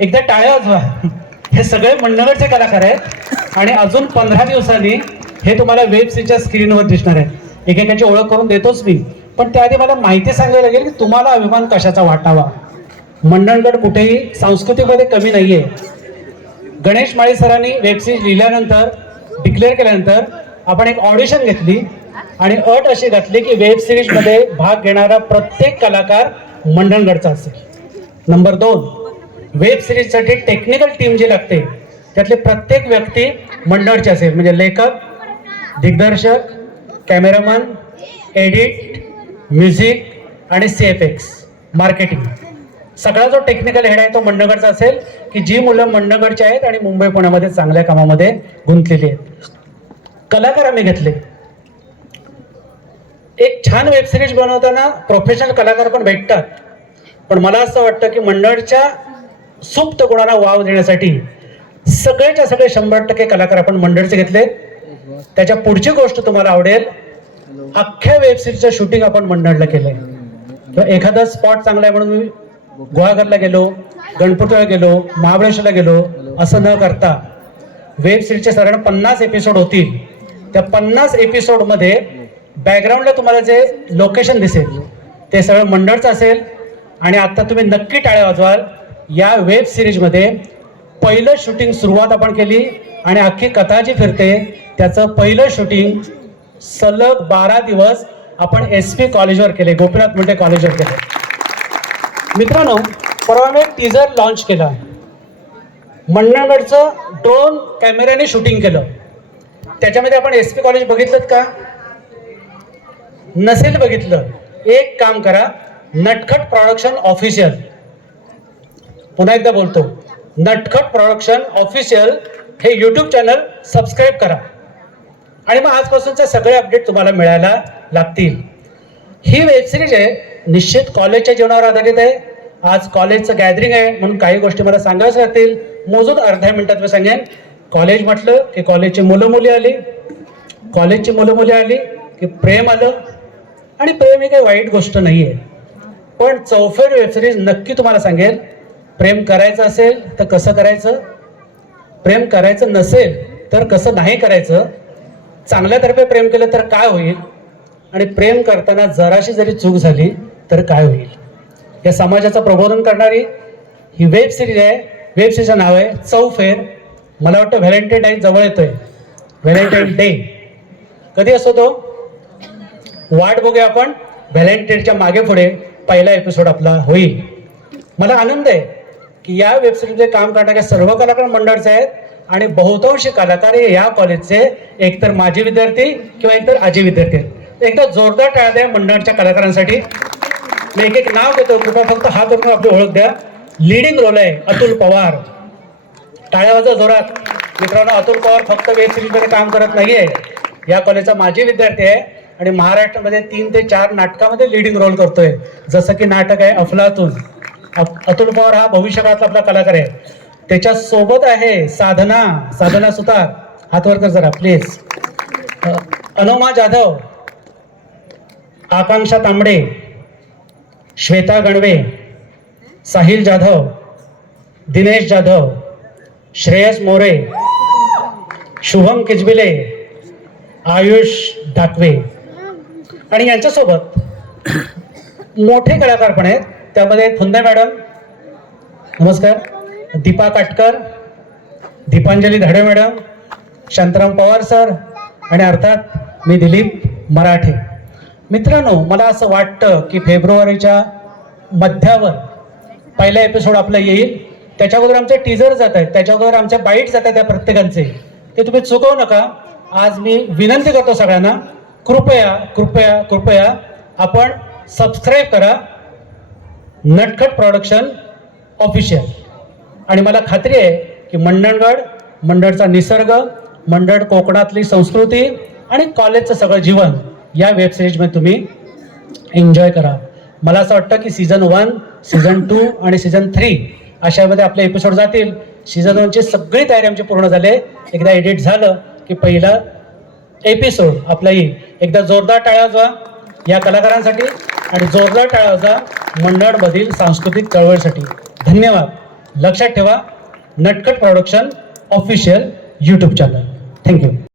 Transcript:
एकदा टाळ्या वाजवा. हे सगळे मंडळचे कलाकार आहेत आणि अजून 15 दिवसांनी हे तुम्हाला वेब सिरीजच्या स्क्रीनवर दिसणार आहे. एकेकाची ओळख करून देतोच मी, पण त्याआधी मला माहिती सांगायला लागेल की तुम्हाला अभिमान कशाचा वाटावा. मंडणगड कुठेही सांस्कृतिकमध्ये कमी नाहीये. गणेश माळी सरांनी वेब सिरीज लिहिल्यानंतर, डिक्लेअर केल्यानंतर आपण एक ऑडिशन घेतली आणि अट अशी घातली की वेब सिरीज मध्ये भाग घेणारा प्रत्येक कलाकार मंडणगडचा असेल. नंबर 2, वेब सिरीजसाठी टेक्निकल टीम जी लागते त्यातले प्रत्येक व्यक्ती मंडळची असेल. म्हणजे लेखक, दिग्दर्शक, कॅमेरामन, एडिट, म्युझिक आणि CFX, मार्केटिंग, सगळा जो टेक्निकल हेड आहे तो मंडणगडचा असेल. की जी मुलं मंडणगडची आहेत आणि मुंबई पुण्यामध्ये चांगल्या कामामध्ये गुंतलेली आहेत. कलाकार आम्ही घेतले. एक छान वेब सिरीज बनवताना प्रोफेशनल कलाकार पण भेटतात, पण मला असं वाटतं की मंडळच्या सुप्त गुणांना वाव देण्यासाठी सगळेच्या सगळे 100% कलाकार आपण मंडळचे घेतले. त्याच्या पुढची गोष्ट तुम्हाला आवडेल, अख्ख्या वेब सिरीजचं शूटिंग आपण मंडळला केलंय. तर एखादा स्पॉट चांगला आहे म्हणून मी गुहागरला गेलो, गणपतीला गेलो, महाबळेश्वरला गेलो असं न करता वेब सिरीजचे साधारण 50 एपिसोड होतील. त्या 50 एपिसोडमध्ये बॅकग्राऊंडला तुम्हाला जे लोकेशन दिसेल ते सगळं मंडळचं असेल. आणि आता तुम्ही नक्की टाळ्या वाजवाल. या वेब सिरीजमध्ये पहिलं शूटिंग सुरुवात आपण केली आणि अख्खी कथा जी फिरते त्याचं पहिलं शूटिंग सलग 12 दिवस आपण SP कॉलेजवर केले, गोपीनाथ मुंडे कॉलेजवर केले. मित्रांनो, परवा मी एक टीजर लॉन्च केला. मंडणगडचं ड्रोन कॅमेऱ्याने शूटिंग केलं. त्याच्यामध्ये आपण SP कॉलेज बघितलं का? नसेल बघितलं, एक काम करा, नटखट प्रोडक्शन ऑफिशियल, पुन्हा एकदा बोलतो, नटखट प्रोडक्शन ऑफिशियल हे YouTube चॅनल सबस्क्राईब करा आणि मग आजपासूनचे सगळे अपडेट तुम्हाला मिळायला लागतील. ही वेब सिरीज आहे, निश्चित कॉलेजच्या जीवनावर आधारित आहे. आज कॉलेजचं गॅदरिंग आहे म्हणून काही गोष्टी मला सांगाव्याच लागतील. मोजून अर्ध्या मिनिटात मी सांगेन. कॉलेज म्हटलं की कॉलेजची मुलं मुली आली, कॉलेजची मुलं मुली आली की प्रेम आलं. आणि प्रेम ही काही वाईट गोष्ट नाही आहे, पण चौफेर वेब सिरीज नक्की तुम्हाला सांगेल. प्रेम करायचं असेल तर कसं करायचं, प्रेम करायचं नसेल तर कसं नाही करायचं, चांगल्यातर्फे प्रेम केलं तर काय होईल, आणि प्रेम करताना जराशी जरी चूक झाली तर काय होईल, या समाजाचं प्रबोधन करणारी ही वेब सिरीज आहे. वेब सिरीजचं नाव आहे चौफेर. मला वाटतं व्हॅलेंटाईन डे जवळ येतोय. व्हॅलेंटाईन डे कधी असतो तो वाट बघूया आपण. व्हॅलेंटाईनच्या मागे पुढे पहिला एपिसोड आपला होईल. मला आनंद आहे की या वेब सिरीजमध्ये काम करणाऱ्या सर्व कलाकार मंडळचे आहेत आणि बहुतांशी कलाकार हे या कॉलेजचे एकतर माजी विद्यार्थी किंवा एकतर आजी विद्यार्थी आहेत. एकदा जोरदार टाळ्या द्या मंडळच्या कलाकारांसाठी. मी एक एक नाव देतो, कृपया फक्त हात करून आपली ओळख द्या. लीडिंग रोल आहे अतुल पवार. टाळ्या वाजवा जोरात. मित्रांनो, अतुल पवार फक्त वेब सिरीजमध्ये काम करत नाहीये, या कॉलेजचा माजी विद्यार्थी आहे आणि महाराष्ट्रामध्ये 3 ते 4 नाटकामध्ये लीडिंग रोल करतोय. जसं की नाटक आहे अफलातून. अतुल पवार हा भविष्यकाळातला आपला कलाकार आहे. त्याच्या सोबत आहे साधना सुतार. हात वर कर जरा प्लीज. अनोमा जाधव, आकांक्षा तांबडे, श्वेता गणवे, साहिल जाधव, दिनेश जाधव, श्रेयस मोरे, शुभम किजबिले, आयुष दाकवे. आणि यांच्यासोबत मोठे कलाकार पण आहेत. त्यामध्ये फुंदे मॅडम, नमस्कार, दीपा काटकर, दीपांजली धाडे मॅडम, शांताराम पवार सर आणि अर्थात मी दिलीप मराठे. मित्रांनो, मला असं वाटतं की फेब्रुवारीच्या मध्यावर पहिला एपिसोड आपला येईल. त्याच्या अगोदर आमचे टीजर जात आहेत, त्याच्या अगोदर आमचे बाईट जात आहेत त्या प्रत्येकांचे, ते तुम्ही चुकवू नका. आज मी विनंती करतो सगळ्यांना, कृपया कृपया कृपया आपण सबस्क्राईब करा नटखट प्रोडक्शन ऑफिशियल. आणि मला खात्री आहे की मंडळचा निसर्ग, मंडळ कोकणातली संस्कृती आणि कॉलेजचं सगळं जीवन या वेब सिरीजमध्ये तुम्ही एन्जॉय करा. मला असं वाटतं की सीझन 1, सीझन 2 आणि सीझन 3 अशामध्ये आपले एपिसोड जातील. सीझन 1ची सगळी तयारी आमची पूर्ण झाली. एकदा एडिट झालं की पहिला एपिसोड आपला येईल. एकदा जोरदार टाळ्या वाजवा या कलाकारांसाठी आणि जोरदार टाळ्या वाजवा मंडळमधील सांस्कृतिक चळवळीसाठी. धन्यवाद. लक्षात ठेवा, नटखट production official YouTube channel. Thank you.